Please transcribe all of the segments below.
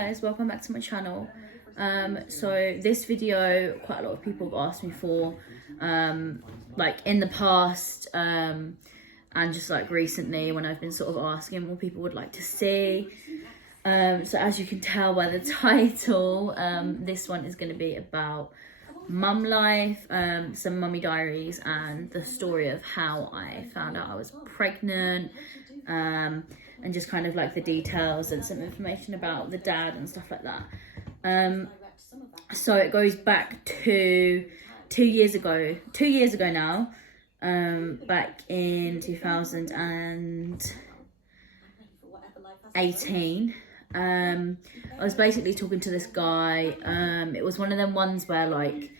guys, welcome back to my channel. So this video, quite a lot of people have asked me for, like in the past, and just like recently when I've been sort of asking what people would like to see. So as you can tell by the title, this one is going to be about mum life, some mummy diaries, and the story of how I found out I was pregnant, and just kind of like the details and some information about the dad and stuff like that. So it goes back to 2 years ago now, back in 2018. I was basically talking to this guy. It was one of them ones where like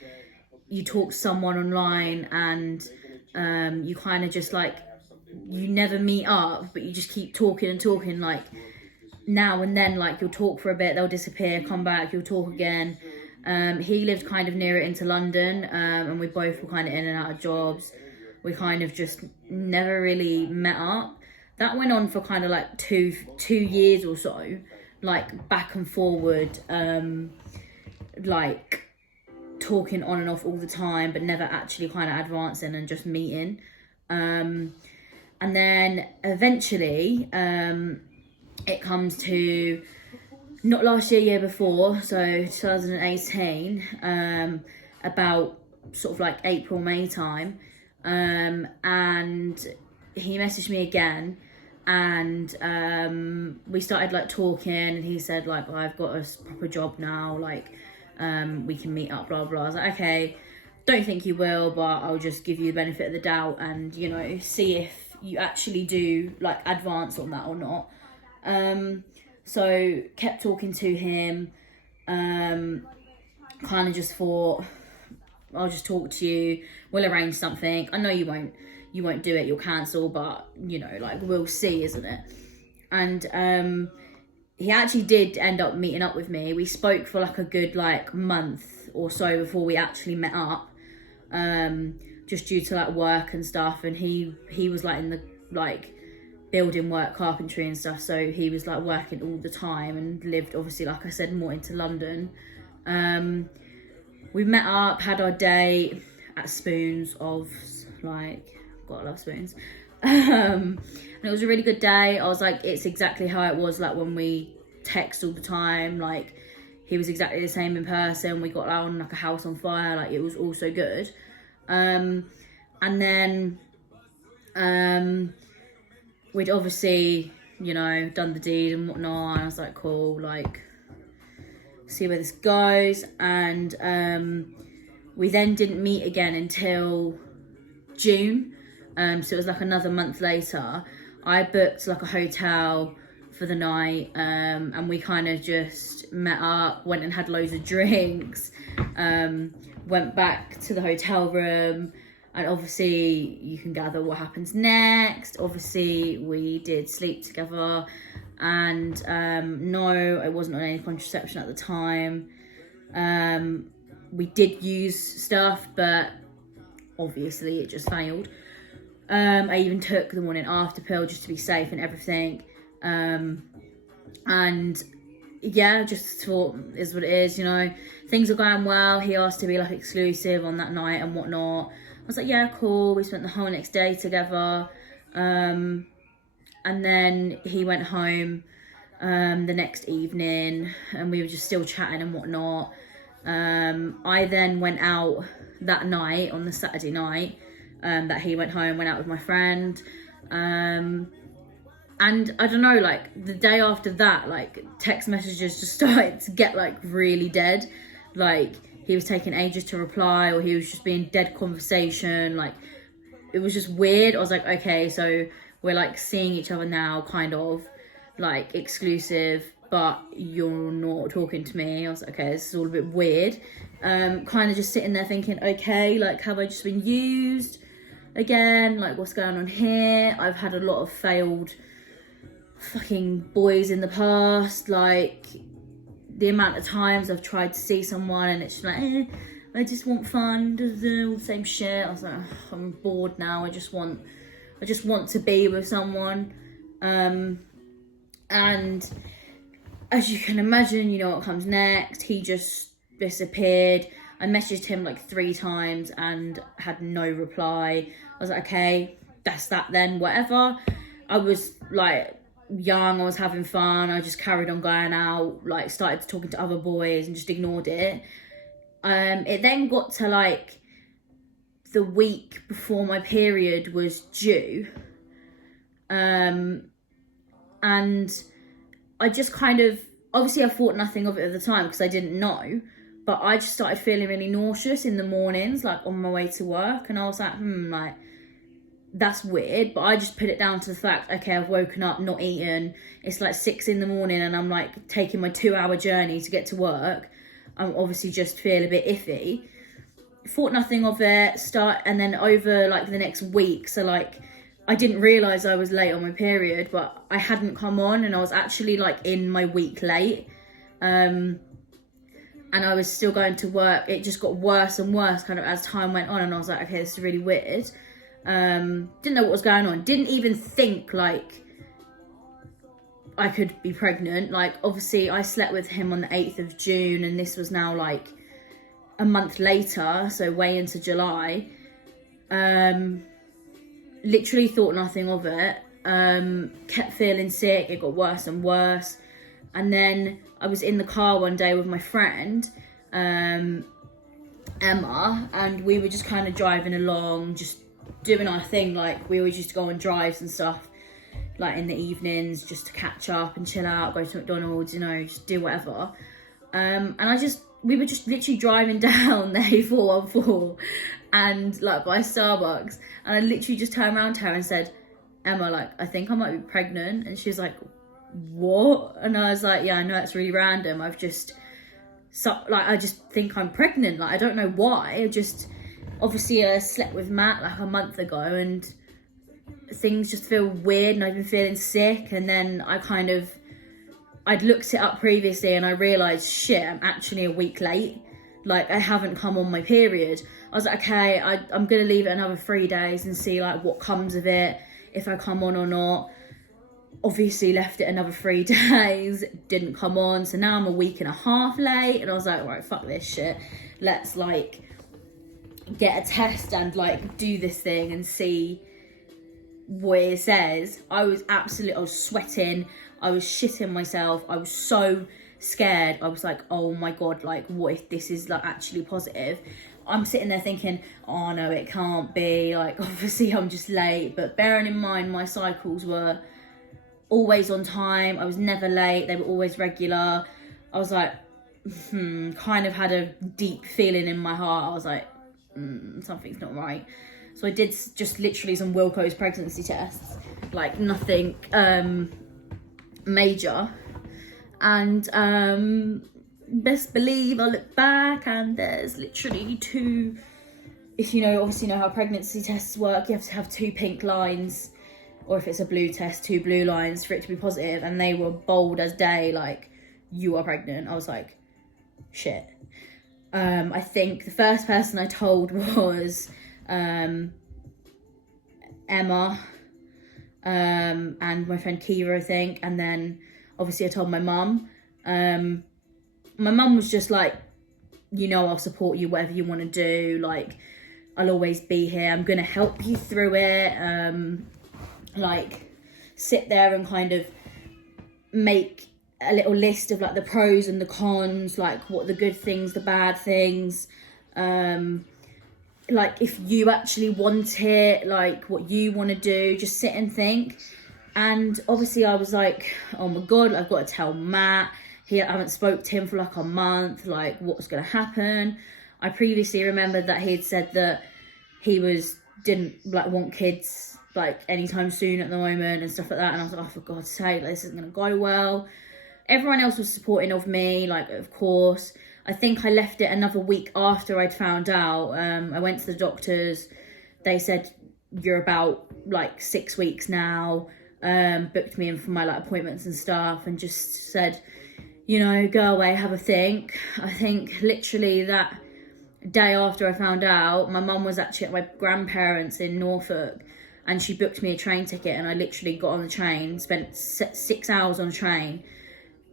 you talk to someone online and you kind of just like, you never meet up, but you just keep talking and talking, like now and then, like you'll talk for a bit, they'll disappear, come back, you'll talk again. He lived kind of near it into London, and we both were kind of in and out of jobs. We kind of just never really met up. That went on for kind of like two years or so, like back and forward, like talking on and off all the time, but never actually kind of advancing and just meeting. And then eventually, it comes to not last year, year before, so 2018, about sort of like April, May time, and he messaged me again, and we started like talking, and he said like, I've got a proper job now, like we can meet up, blah blah. I was like, okay, don't think you will, but I'll just give you the benefit of the doubt and, you know, see if you actually do like advance on that or not. So kept talking to him, kind of just thought, I'll just talk to you, we'll arrange something. I know you won't do it, you'll cancel, but you know, like we'll see, isn't it? And he actually did end up meeting up with me. We spoke for like a good like month or so before we actually met up, just due to like work and stuff. And he was like in the like building work, carpentry and stuff, so he was like working all the time and lived obviously, like I said, more into London. We met up, had our date at Spoons of, like, God, I love Spoons. And it was a really good day. I was like, it's exactly how it was like when we text all the time. Like he was exactly the same in person. We got out on like a house on fire. Like it was all so good. And then we'd obviously, you know, done the deed and whatnot, and I was like, cool, like see where this goes. And we then didn't meet again until June, so it was like another month later. I booked like a hotel for the night, and we kind of just met up, went and had loads of drinks, went back to the hotel room, and obviously you can gather what happens next. Obviously we did sleep together, and no, I wasn't on any contraception at the time. We did use stuff, but obviously it just failed. I even took the morning after pill just to be safe and everything. And yeah, just thought, is what it is, you know. Things are going well. He asked to be like exclusive on that night and whatnot. I was like, yeah, cool. We spent the whole next day together. And then he went home the next evening, and we were just still chatting and whatnot. I then went out that night, on the Saturday night that he went home, went out with my friend. And I don't know, like the day after that, like text messages just started to get like really dead. Like he was taking ages to reply, or he was just being dead conversation. Like it was just weird. I was like, okay, so we're like seeing each other now, kind of like exclusive, but you're not talking to me. I was like, okay, this is all a bit weird. Kind of just sitting there thinking, okay, like have I just been used again? Like what's going on here? I've had a lot of failed fucking boys in the past. Like the amount of times I've tried to see someone and it's like, I just want fun, all the same shit. I was like, I'm bored now. I just want to be with someone. And as you can imagine, you know what comes next. He just disappeared. I messaged him like 3 times and had no reply. I was like, okay, that's that then, whatever. I was like young, I was having fun, I just carried on going out, like started talking to other boys and just ignored it. It then got to like the week before my period was due. And I just kind of, obviously I thought nothing of it at the time because I didn't know, but I just started feeling really nauseous in the mornings, like on my way to work, and I was like, like, that's weird. But I just put it down to the fact, okay, I've woken up, not eaten, it's like 6 a.m, and I'm like taking my 2-hour journey to get to work. I'm obviously just feel a bit iffy. Thought nothing of it, and then over like the next week, so like I didn't realise I was late on my period, but I hadn't come on, and I was actually like in my week late. And I was still going to work. It just got worse and worse kind of as time went on, and I was like, okay, this is really weird. Didn't know what was going on. Didn't even think like I could be pregnant. Like, obviously I slept with him on the 8th of June, and this was now like a month later, so way into July. Literally thought nothing of it. Kept feeling sick. It got worse and worse. And then I was in the car one day with my friend, Emma, and we were just kind of driving along, just doing our thing. Like, we always used to go on drives and stuff, like in the evenings, just to catch up and chill out, go to McDonald's, you know, just do whatever. And we were just literally driving down the A414 and like by Starbucks, and I literally just turned around to her and said, Emma, like, I think I might be pregnant. And she was like, what? And I was like, yeah, I know it's really random. I just think I'm pregnant. Like, I don't know why. I just, obviously I slept with Matt like a month ago, and things just feel weird, and I've been feeling sick. And then I'd looked it up previously, and I realised, shit, I'm actually a week late. Like, I haven't come on my period. I was like, okay, I'm going to leave it another 3 days and see like what comes of it, if I come on or not. Obviously left it another 3 days, didn't come on. So now I'm a week and a half late, and I was like, right, fuck this shit. Let's like get a test and like do this thing and see what it says. I was sweating. I was shitting myself. I was so scared. I was like, oh my God, like, what if this is like actually positive? I'm sitting there thinking, oh no, it can't be. Like, obviously I'm just late. But bearing in mind, my cycles were always on time. I was never late. They were always regular. I was like, kind of had a deep feeling in my heart. I was like, something's not right. So I did just literally some Wilco's pregnancy tests, like nothing major. And best believe I look back, and there's literally 2, if you know, obviously know how pregnancy tests work, you have to have 2 pink lines, or if it's a blue test, 2 blue lines for it to be positive, and they were bold as day, like, you are pregnant. I was like, shit. I think the first person I told was Emma, and my friend Kira, I think, and then obviously I told my mum. My mum was just like, you know, I'll support you, whatever you want to do, like, I'll always be here, I'm gonna help you through it. Like, sit there and kind of make a little list of like the pros and the cons, like what the good things, the bad things, like if you actually want it, like what you want to do, just sit and think. And obviously I was like, oh my God, I've got to tell Matt. I haven't spoke to him for like a month, like what's going to happen. I previously remembered that he had said that he didn't like want kids like anytime soon at the moment and stuff like that. And I was like, oh, for God's sake, like, this isn't going to go well. Everyone else was supporting of me, like, of course. I think I left it another week after I'd found out. I went to the doctors. They said, you're about like 6 weeks now. Booked me in for my like appointments and stuff, and just said, you know, go away, have a think. I think literally that day after I found out, my mum was actually at my grandparents in Norfolk, and she booked me a train ticket, and I literally got on the train, spent 6 hours on the train,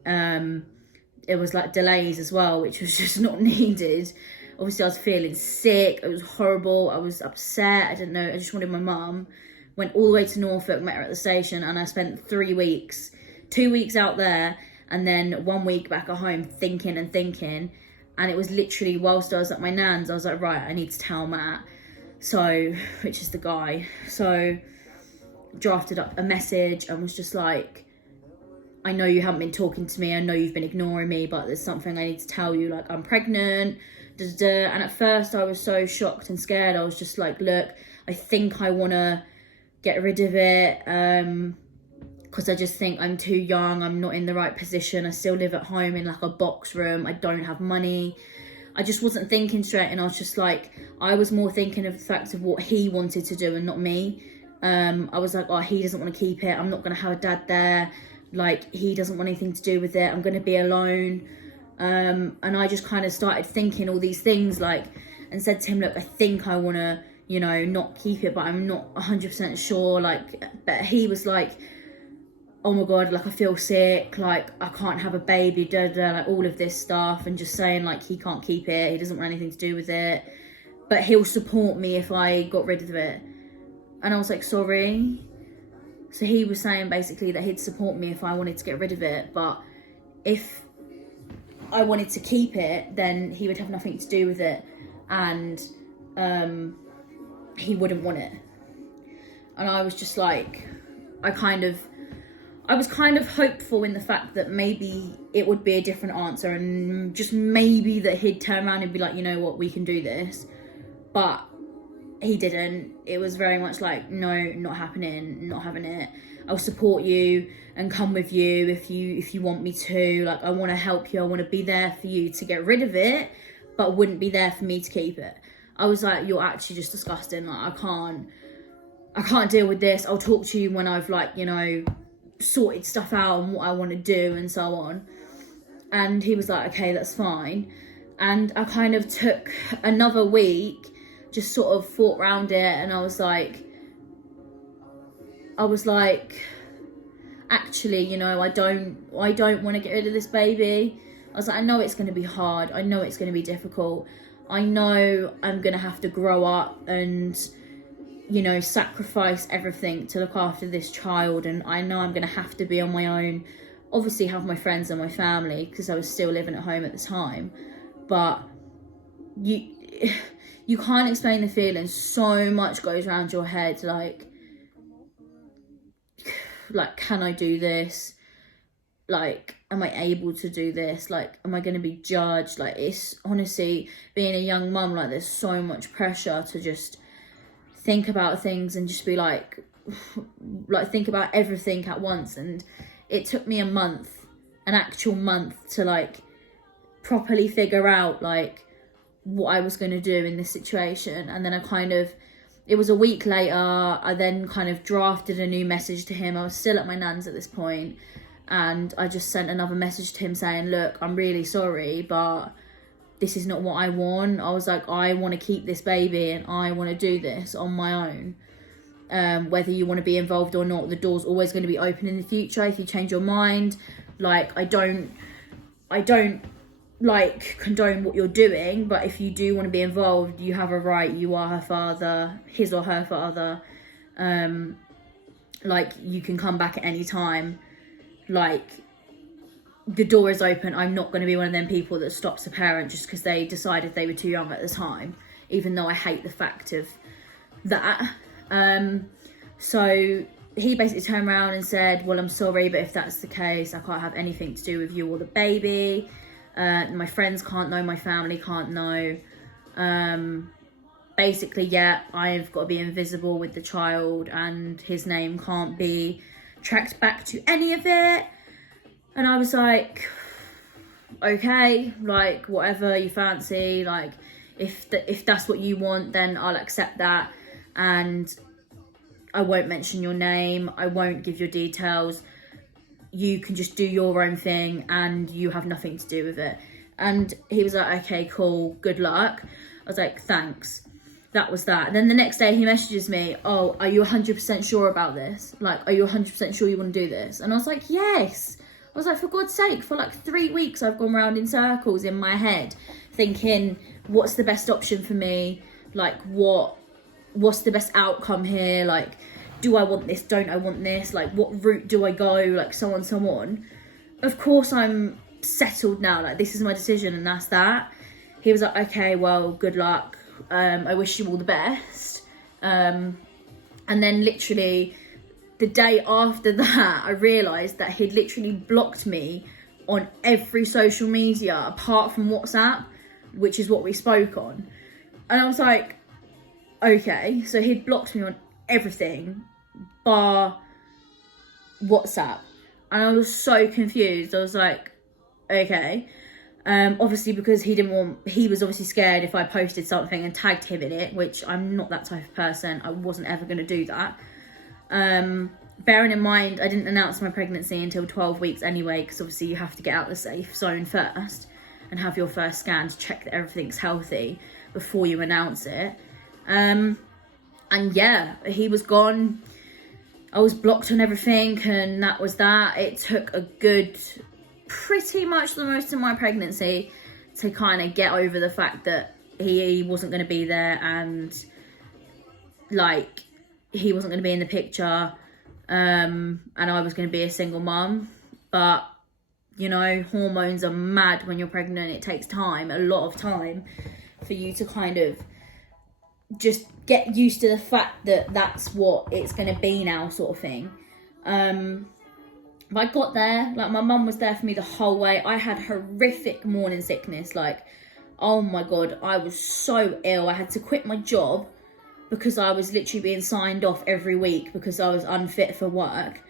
It was like delays as well, which was just not needed. Obviously I was feeling sick, it was horrible, I was upset, I didn't know, I just wanted my mum. Went all the way to Norfolk, met her at the station, and I spent 3 weeks, 2 weeks out there, and then 1 week back at home thinking. And it was literally whilst I was at my nan's, I was like, right, I need to tell Matt. So, which is the guy. So, drafted up a message and was just like, I know you haven't been talking to me, I know you've been ignoring me, but there's something I need to tell you, like, I'm pregnant, da, da, da. And at first I was so shocked and scared. I was just like, look, I think I want to get rid of it, because I just think I'm too young, I'm not in the right position, I still live at home in like a box room, I don't have money. I just wasn't thinking straight, and I was just like, I was more thinking of the fact of what he wanted to do and not me. I was like, oh, he doesn't want to keep it, I'm not going to have a dad there, like, he doesn't want anything to do with it, I'm going to be alone. And I just kind of started thinking all these things, like, and said to him, look, I think I want to, you know, not keep it, but I'm not 100% sure, like, but he was like, oh my God, like, I feel sick, like, I can't have a baby, da, da, like, all of this stuff, and just saying, like, he can't keep it, he doesn't want anything to do with it, but he'll support me if I got rid of it. And I was like, sorry? So he was saying basically that he'd support me if I wanted to get rid of it, but if I wanted to keep it, then he would have nothing to do with it, and he wouldn't want it. And I was just like, I was kind of hopeful in the fact that maybe it would be a different answer, and just maybe that he'd turn around and be like, you know what, we can do this. But he didn't. It was very much like, no, not happening, not having it. I'll support you and come with you if you want me to. Like, I want to help you, I want to be there for you to get rid of it, but wouldn't be there for me to keep it. I was like, you're actually just disgusting. Like, I can't deal with this. I'll talk to you when I've, like, you know, sorted stuff out and what I want to do and so on. And he was like, okay, that's fine. And I kind of took another week, just sort of thought around it, and I was like, actually, you know, I don't want to get rid of this baby. I was like, I know it's going to be hard, I know it's going to be difficult, I know I'm going to have to grow up and, you know, sacrifice everything to look after this child, and I know I'm going to have to be on my own, obviously have my friends and my family, because I was still living at home at the time, but you can't explain the feeling. So much goes around your head, like, can I do this? Like, am I able to do this? Like, am I going to be judged? Like, it's honestly, being a young mum, like, there's so much pressure to just think about things and just be like think about everything at once. And it took me an actual month to, like, properly figure out, like, what I was going to do in this situation. And then it was a week later, I then kind of drafted a new message to him. I was still at my nan's at this point, and I just sent another message to him saying, look, I'm really sorry, but this is not what I want. I was like, I want to keep this baby and I want to do this on my own. Whether you want to be involved or not, the door's always going to be open in the future if you change your mind. Like, I don't like condone what you're doing, but if you do want to be involved, you have a right. You are her father, his or her father. Like, you can come back at any time. Like, the door is open. I'm not going to be one of them people that stops a parent just because they decided they were too young at the time, even though I hate the fact of that. So he basically turned around and said, well, I'm sorry, but if that's the case, I can't have anything to do with you or the baby. My friends can't know, my family can't know. Basically, yeah, I've got to be invisible with the child, and his name can't be tracked back to any of it. And I was like, okay, like, whatever you fancy, like, if that's what you want, then I'll accept that, and I won't mention your name, I won't give your details, you can just do your own thing and you have nothing to do with it. And he was like, okay, cool, good luck. I was like, thanks. That was that. And then the next day he messages me, oh, are you 100% sure about this? Like, are you 100% sure you want to do this? And I was like, yes, I was like, for God's sake, for like 3 weeks I've gone round in circles in my head thinking, what's the best option for me? Like, what's the best outcome here? Like, do I want this? Don't I want this? Like, what route do I go? Like, so on, so on. Of course I'm settled now. Like, this is my decision and that's that. He was like, okay, well, good luck. I wish you all the best. And then literally the day after that, I realised that he'd literally blocked me on every social media apart from WhatsApp, which is what we spoke on. And I was like, okay, so he'd blocked me on everything bar WhatsApp. And I was so confused. I was like, okay. Obviously because he was obviously scared if I posted something and tagged him in it, which I'm not that type of person. I wasn't ever going to do that. Bearing in mind, I didn't announce my pregnancy until 12 weeks anyway, because obviously you have to get out the safe zone first and have your first scan to check that everything's healthy before you announce it. And yeah, he was gone. I was blocked on everything, and that was that. It took a good, pretty much the most of my pregnancy to kind of get over the fact that he wasn't going to be there, and like he wasn't going to be in the picture, and I was going to be a single mum. But you know, hormones are mad when you're pregnant. It takes time, a lot of time, for you to kind of just get used to the fact that that's what it's going to be now, sort of thing. But I got there, like my mum was there for me the whole way. I had horrific morning sickness, like, oh my God, I was so ill. I had to quit my job because I was literally being signed off every week because I was unfit for work,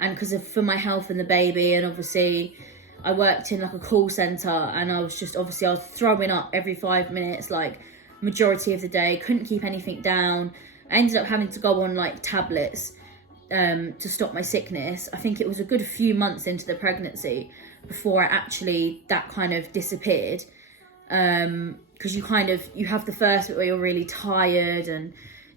and for my health and the baby. And obviously I worked in like a call centre, and I was throwing up every 5 minutes, like majority of the day, couldn't keep anything down. I ended up having to go on like tablets to stop my sickness. I think it was a good few months into the pregnancy before that kind of disappeared, because you have the first bit where you're really tired and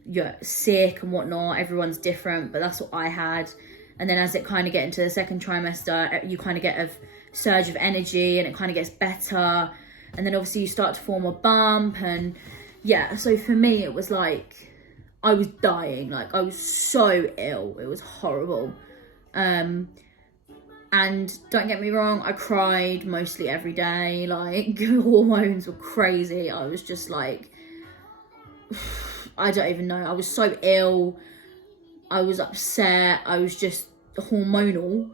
you're sick and whatnot. Everyone's different, but that's what I had. And then as it kind of get into the second trimester, you kind of get a surge of energy and it kind of gets better. And then obviously you start to form a bump, and yeah, so for me it was like I was dying. Like, I was so ill. It was horrible. And don't get me wrong, I cried mostly every day. Like, hormones were crazy. I was just like, I don't even know. I was so ill. I was upset. I was just hormonal.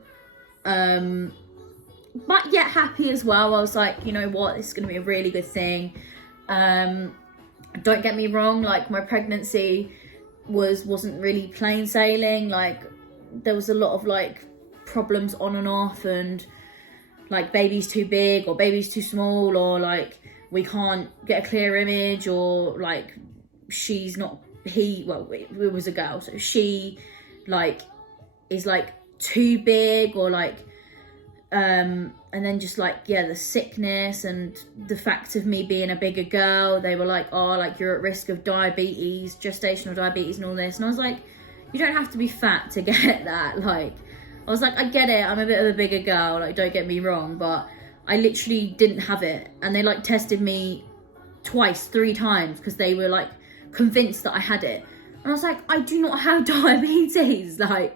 But yet happy as well. I was like, you know what, this is going to be a really good thing. Don't get me wrong, like my pregnancy wasn't really plain sailing. Like, there was a lot of like problems on and off, and like baby's too big or baby's too small, or like we can't get a clear image, or like it was a girl, so she like is like too big, or like and then just like, yeah, the sickness and the fact of me being a bigger girl, they were like, oh, like you're at risk of diabetes, gestational diabetes and all this. And I was like, you don't have to be fat to get that. Like, I was like, I get it, I'm a bit of a bigger girl, like, don't get me wrong, but I literally didn't have it. And they like tested me twice, 3 times, because they were like convinced that I had it. And I was like, I do not have diabetes. Like,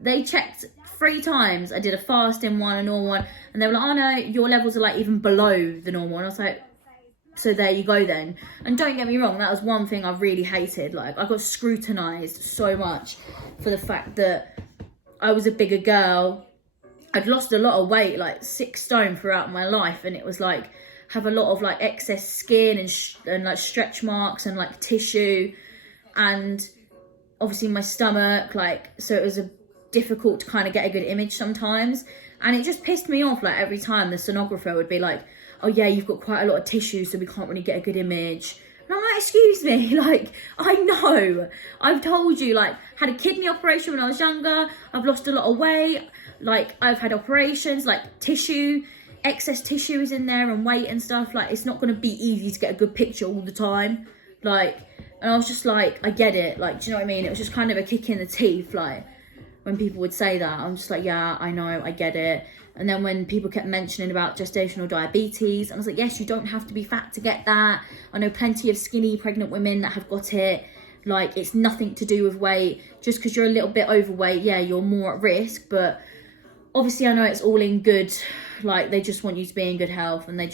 they checked 3 times. I did a fasting one, a normal one, and they were like, oh no, your levels are like even below the normal. And I was like, so there you go then. And don't get me wrong, that was one thing I really hated. Like, I got scrutinised so much for the fact that I was a bigger girl. I'd lost a lot of weight, like 6 stone throughout my life, and it was like, have a lot of like excess skin and like stretch marks and like tissue, and obviously my stomach, like, so it was difficult to kind of get a good image sometimes. And it just pissed me off, like every time the sonographer would be like, oh yeah, you've got quite a lot of tissue, so we can't really get a good image. And I'm like, excuse me, like, I know, I've told you, like, had a kidney operation when I was younger, I've lost a lot of weight, like, I've had operations, like, tissue, excess tissue is in there and weight and stuff. Like, it's not going to be easy to get a good picture all the time. Like, and I was just like, I get it, like, do you know what I mean? It was just kind of a kick in the teeth, like, when people would say that. I'm just like, yeah, I know, I get it. And then when people kept mentioning about gestational diabetes, I was like, yes, you don't have to be fat to get that. I know plenty of skinny pregnant women that have got it. Like, it's nothing to do with weight. Just because you're a little bit overweight, yeah, you're more at risk. But obviously I know it's all in good, like, they just want you to be in good health, and they're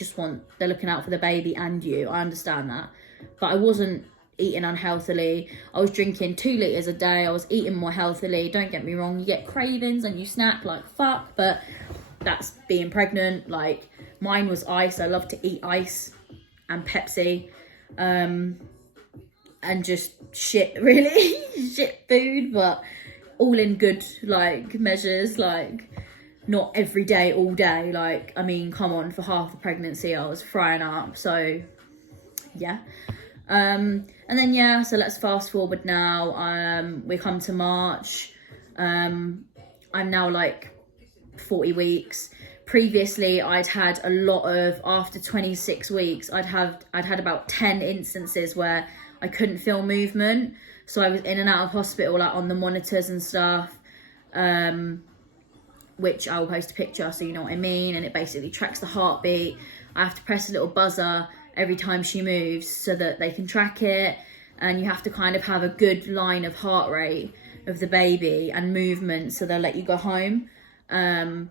looking out for the baby and you. I understand that. But I wasn't eating unhealthily. I was drinking 2 litres a day. I was eating more healthily. Don't get me wrong, you get cravings and you snack like fuck, but that's being pregnant. Like, mine was ice. I love to eat ice and Pepsi, and just shit, really. Shit food, but all in good, like, measures. Like, not every day, all day. Like, I mean, come on, for half the pregnancy I was frying up. So yeah. And then, yeah, so let's fast forward now. We come to March. I'm now like 40 weeks. Previously, I'd had a lot of, after 26 weeks, I'd had about 10 instances where I couldn't feel movement. So I was in and out of hospital, like on the monitors and stuff, which I'll post a picture so you know what I mean. And it basically tracks the heartbeat. I have to press a little buzzer every time she moves so that they can track it. And you have to kind of have a good line of heart rate of the baby and movement so they'll let you go home. And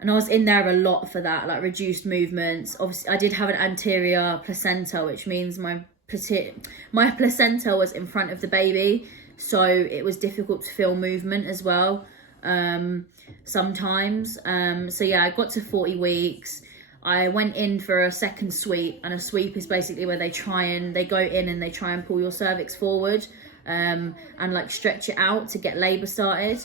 I was in there a lot for that, like reduced movements. Obviously, I did have an anterior placenta, which means my placenta was in front of the baby. So it was difficult to feel movement as well, sometimes. So yeah, I got to 40 weeks. I went in for a second sweep, and a sweep is basically where they go in and they try and pull your cervix forward, and like stretch it out to get labour started.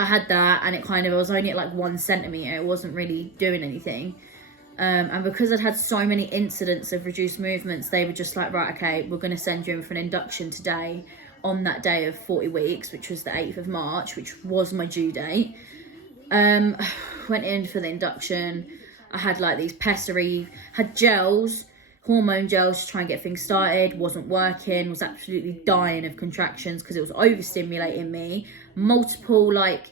I had that, and it was only at like 1 centimetre. It wasn't really doing anything. And because I'd had so many incidents of reduced movements, they were just like, right, okay, we're going to send you in for an induction today on that day of 40 weeks, which was the 8th of March, which was my due date. Went in for the induction. I had like these had gels, hormone gels to try and get things started. Wasn't working, was absolutely dying of contractions because it was overstimulating me. Multiple like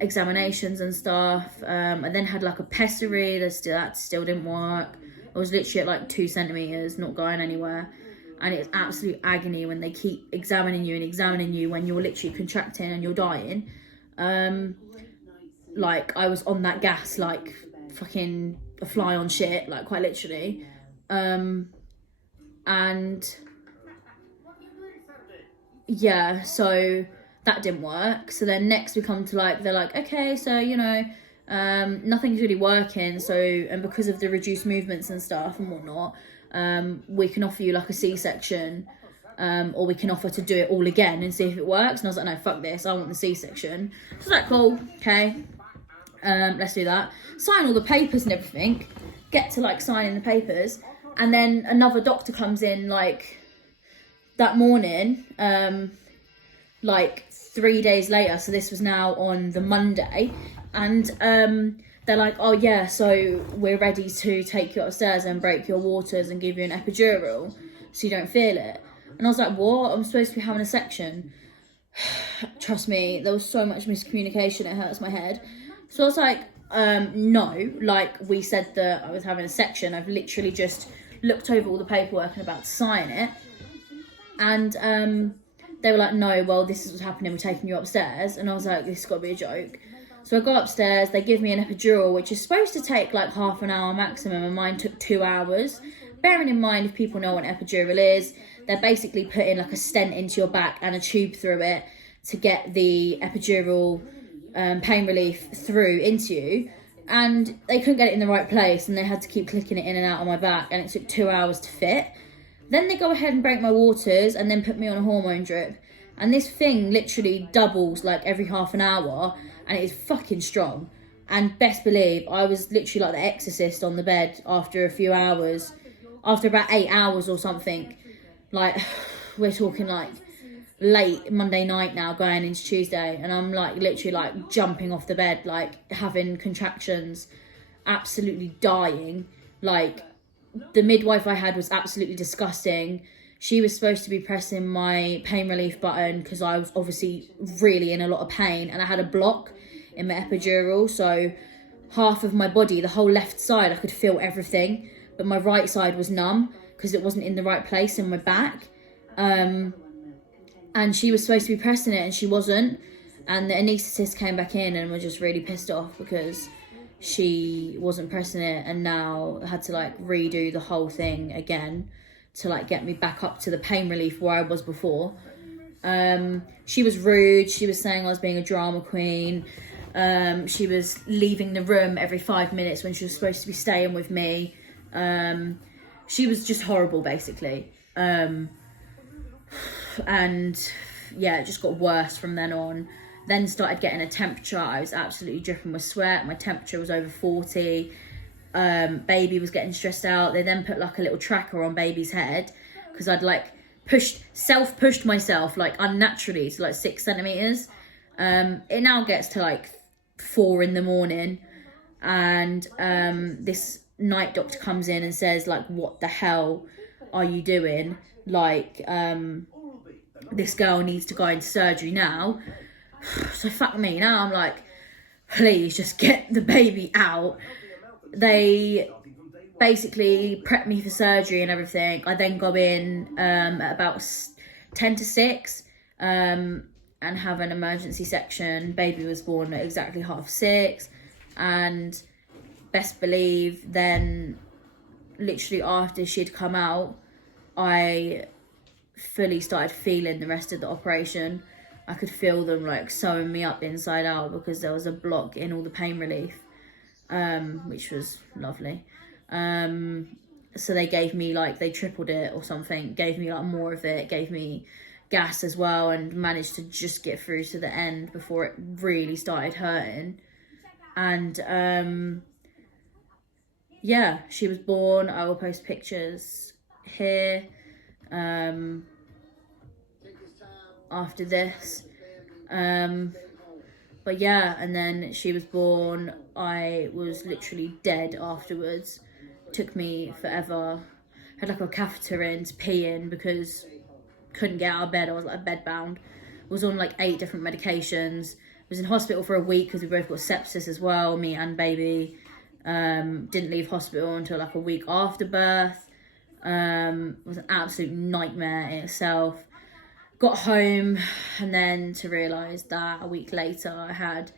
examinations and stuff. I then had like a pessary that still didn't work. I was literally at like 2 centimeters, not going anywhere. And it's absolute agony when they keep examining you when you're literally contracting and you're dying. Like, I was on that gas like fucking a fly on shit, like quite literally. And yeah, so that didn't work. So then next we come to like, they're like, okay, so, you know, nothing's really working. So, and because of the reduced movements and stuff and whatnot, we can offer you like a C-section, or we can offer to do it all again and see if it works. And I was like, no, fuck this, I want the C-section. So I was like, cool, okay, let's do that. Sign all the papers and everything, get to like signing the papers, and then another doctor comes in like that morning, like 3 days later. So this was now on the Monday, and they're like, oh yeah, so we're ready to take you upstairs and break your waters and give you an epidural so you don't feel it. And I was like, what? I'm supposed to be having a section. Trust me, there was so much miscommunication, it hurts my head. So I was like, no, like we said that I was having a section. I've literally just looked over all the paperwork and about to sign it. And they were like, no, well, this is what's happening, we're taking you upstairs. And I was like, this has got to be a joke. So I go upstairs, they give me an epidural, which is supposed to take like half an hour maximum, and mine took 2 hours. Bearing in mind, if people know what an epidural is, they're basically putting like a stent into your back and a tube through it to get the epidural pain relief through into you. And they couldn't get it in the right place, and they had to keep clicking it in and out on my back, and it took 2 hours to fit. Then they go ahead and break my waters and then put me on a hormone drip. And this thing literally doubles like every half an hour, and it is fucking strong. And best believe, I was literally like the exorcist on the bed after a few hours. After about 8 hours or something. Like, we're talking like late Monday night now, going into Tuesday. And I'm like literally like jumping off the bed, like having contractions, absolutely dying. Like, the midwife I had was absolutely disgusting. she was supposed to be pressing my pain relief button because I was obviously really in a lot of pain, and I had a block in my epidural, so half of my body, the whole left side, I could feel everything, but my right side was numb because it wasn't in the right place in my back. And she was supposed to be pressing it and she wasn't, and the anaesthetist came back in and was just really pissed off because she wasn't pressing it, and now had to like redo the whole thing again to like get me back up to the pain relief where I was before. She was rude. She was saying I was being a drama queen. She was leaving the room every 5 minutes when she was supposed to be staying with me. She was just horrible, basically. And yeah, it just got worse from then on. Then started getting a temperature. I was absolutely dripping with sweat. My temperature was over 40. Baby was getting stressed out. They then put like a little tracker on baby's head because I'd like self-pushed myself like unnaturally to like 6 centimeters. It now gets to like 4 in the morning, and this night doctor comes in and says like, what the hell are you doing? Like, this girl needs to go into surgery now. So fuck me, now I'm like, please just get the baby out. They basically prep me for surgery and everything. I then go in at about 10 to 6 and have an emergency section. Baby was born at exactly 6:30, and best believe then literally after she'd come out, I fully started feeling the rest of the operation. I could feel them like sewing me up inside out because there was a block in all the pain relief, which was lovely. So they gave me like, they tripled it or something, gave me like more of it, gave me gas as well, and managed to just get through to the end before it really started hurting. And yeah, she was born. I will post pictures here after this. But yeah, and then she was born. I was literally dead afterwards. Took me forever. Had like a catheter in to pee in because couldn't get out of bed. I was like bedbound. Was on like 8 different medications. Was in hospital for a week because we both got sepsis as well, me and baby. Didn't leave hospital until like a week after birth. It was an absolute nightmare in itself. Got home, and then to realise that a week later I had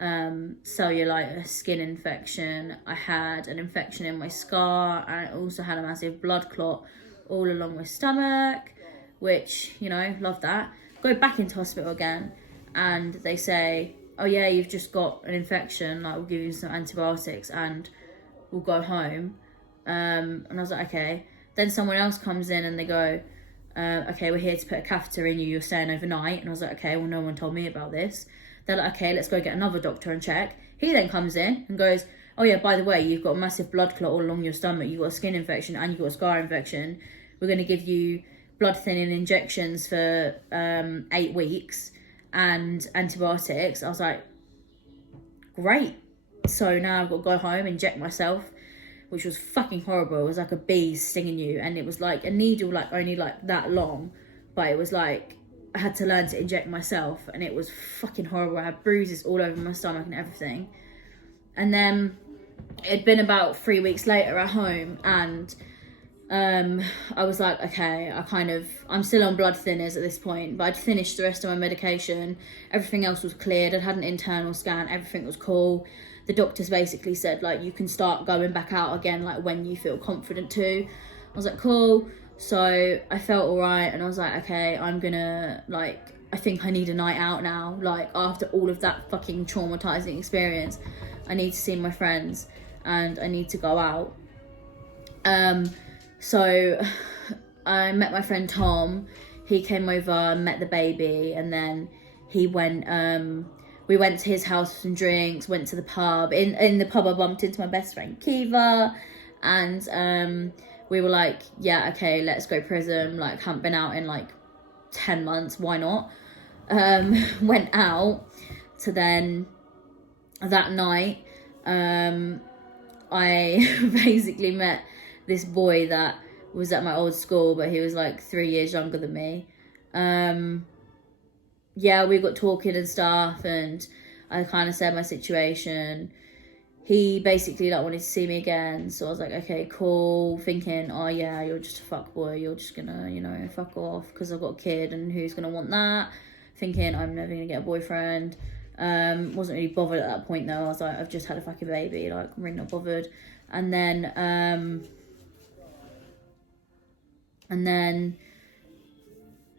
cellulitis, skin infection. I had an infection in my scar, and I also had a massive blood clot all along my stomach, which, you know, love that. Go back into hospital again, and they say, oh yeah, you've just got an infection, like we'll give you some antibiotics and we'll go home. And I was like, okay. Then someone else comes in and they go, okay, we're here to put a catheter in you, you're staying overnight. And I was like, okay, well, no one told me about this. They're like, okay, let's go get another doctor and check. He then comes in and goes, oh yeah, by the way, you've got a massive blood clot all along your stomach, you've got a skin infection and you've got a scar infection. We're going to give you blood thinning injections for 8 weeks and antibiotics. I was like, great. So now I've got to go home, inject myself, which was fucking horrible. It was like a bee stinging you, and it was like a needle like only like that long, but it was like I had to learn to inject myself, and it was fucking horrible. I had bruises all over my stomach and everything. And then it'd been about 3 weeks later at home, and I was like, okay, I'm still on blood thinners at this point, but I'd finished the rest of my medication. Everything else was cleared. I'd had an internal scan. Everything was cool. The doctors basically said, like, you can start going back out again, like, when you feel confident to. I was like, cool. So I felt all right, and I was like, okay, I'm gonna, like, I think I need a night out now. Like, after all of that fucking traumatizing experience, I need to see my friends, and I need to go out. So I met my friend Tom. He came over, met the baby, and then he went, we went to his house for some drinks, went to the pub. In the pub, I bumped into my best friend, Kiva, and we were like, yeah, okay, let's go Prism. Like, haven't been out in like 10 months, why not? Went out. So then that night, I basically met this boy that was at my old school, but he was like 3 years younger than me. Yeah, we got talking and stuff, and I kind of said my situation. He basically like wanted to see me again, so I was like, okay, cool, thinking, oh yeah, you're just a fuckboy, you're just gonna, you know, fuck off because I've got a kid and who's gonna want that, thinking I'm never gonna get a boyfriend. Wasn't really bothered at that point though. I was like, I've just had a fucking baby, like I'm really not bothered. And then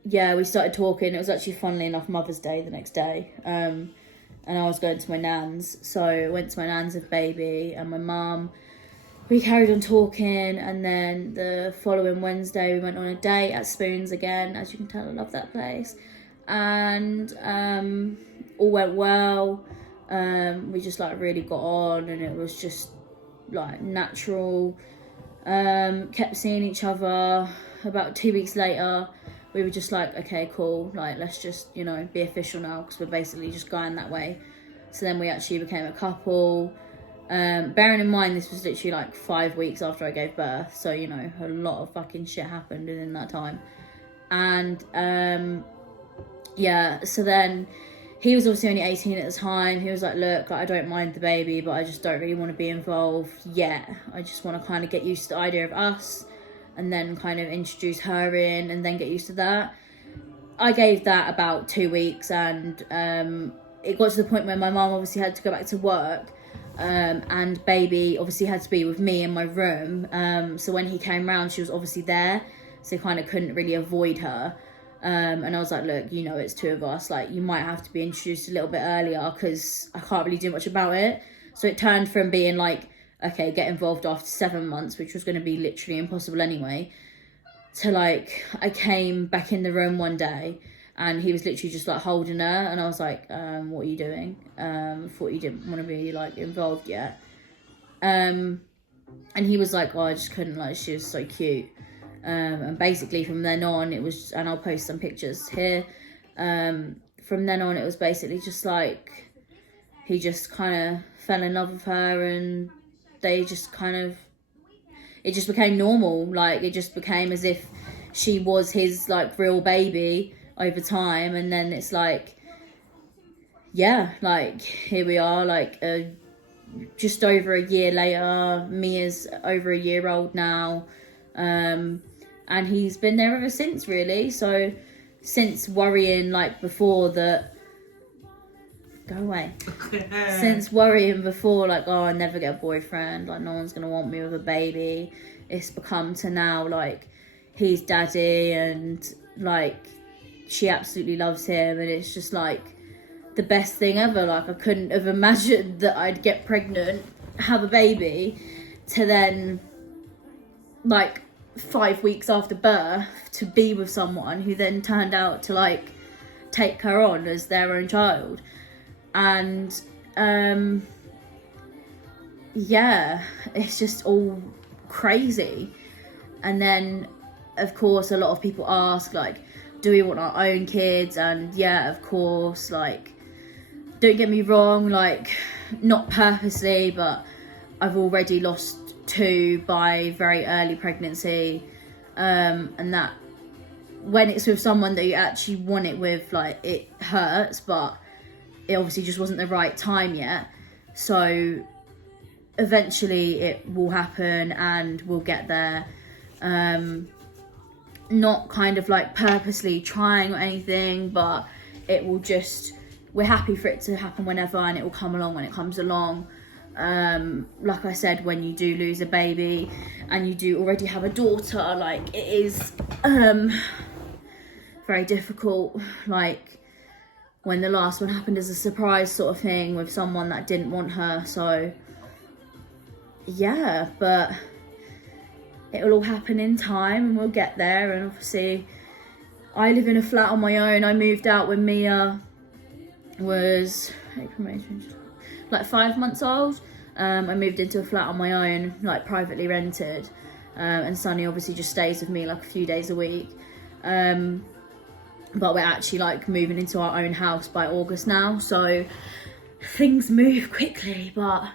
yeah, we started talking. It was actually, funnily enough, Mother's Day the next day. And I was going to my nan's, so I went to my nan's with baby and my mum. We carried on talking, and then the following Wednesday we went on a date at Spoons again. As you can tell, I love that place. And all went well. We just like really got on, and it was just like natural. Kept seeing each other. About 2 weeks later, we were just like, okay, cool, like let's just, you know, be official now, because we're basically just going that way. So then we actually became a couple. Bearing in mind this was literally like 5 weeks after I gave birth, so you know, a lot of fucking shit happened in that time. And yeah, so then he was obviously only 18 at the time. He was like, look, like, I don't mind the baby, but I just don't really want to be involved yet. I just want to kind of get used to the idea of us, and then kind of introduce her in, and then get used to that. I gave that about 2 weeks, and it got to the point where my mum obviously had to go back to work, and baby obviously had to be with me in my room. So when he came round, she was obviously there, so kind of couldn't really avoid her. And I was like, look, you know, it's two of us, like you might have to be introduced a little bit earlier, because I can't really do much about it. So it turned from being like, okay, get involved after 7 months, which was going to be literally impossible anyway, to like, I came back in the room one day and he was literally just like holding her, and I was like, what are you doing? Thought you didn't want to be like involved yet. And he was like, oh, I just couldn't, like she was so cute. And basically from then on it was, and I'll post some pictures here, from then on it was basically just like, he just kind of fell in love with her, and they just kind of, it just became normal. Like it just became as if she was his like real baby over time. And then it's like, yeah, like here we are, like just over a year later. Mia's over a year old now, and he's been there ever since, really. So since worrying like before that, go away. Since worrying before, like, oh, I never get a boyfriend, like no one's gonna want me with a baby, it's become to now like he's daddy, and like she absolutely loves him, and it's just like the best thing ever. Like I couldn't have imagined that I'd get pregnant, have a baby, to then like 5 weeks after birth to be with someone who then turned out to like take her on as their own child. And yeah, it's just all crazy. And then of course a lot of people ask like, do we want our own kids? And yeah, of course, like don't get me wrong, like not purposely, but I've already lost 2 by very early pregnancy, and that when it's with someone that you actually want it with, like it hurts, but it obviously just wasn't the right time yet. So eventually it will happen and we'll get there. Not kind of like purposely trying or anything, but it will just, we're happy for it to happen whenever, and it will come along when it comes along. Like I said, when you do lose a baby and you do already have a daughter, like it is very difficult. Like when the last one happened as a surprise sort of thing with someone that didn't want her. So yeah, but it will all happen in time and we'll get there. And obviously I live in a flat on my own. I moved out when Mia was like 5 months old. I moved into a flat on my own, like privately rented, and Sonny obviously just stays with me like a few days a week. But we're actually like moving into our own house by August now, so things move quickly. But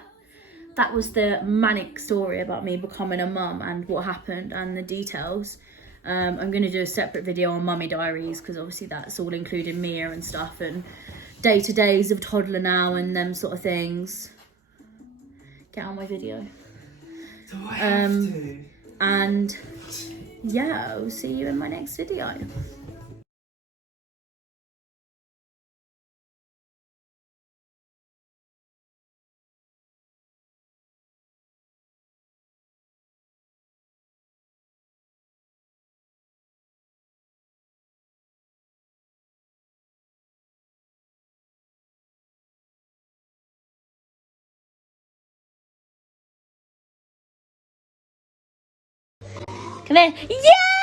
that was the manic story about me becoming a mum and what happened and the details. I'm going to do a separate video on mummy diaries, because obviously that's all including Mia and stuff, and day-to-days of toddler now and them sort of things. Get on my video. Do I have to? And yeah, I'll see you in my next video. Come here. Yeah!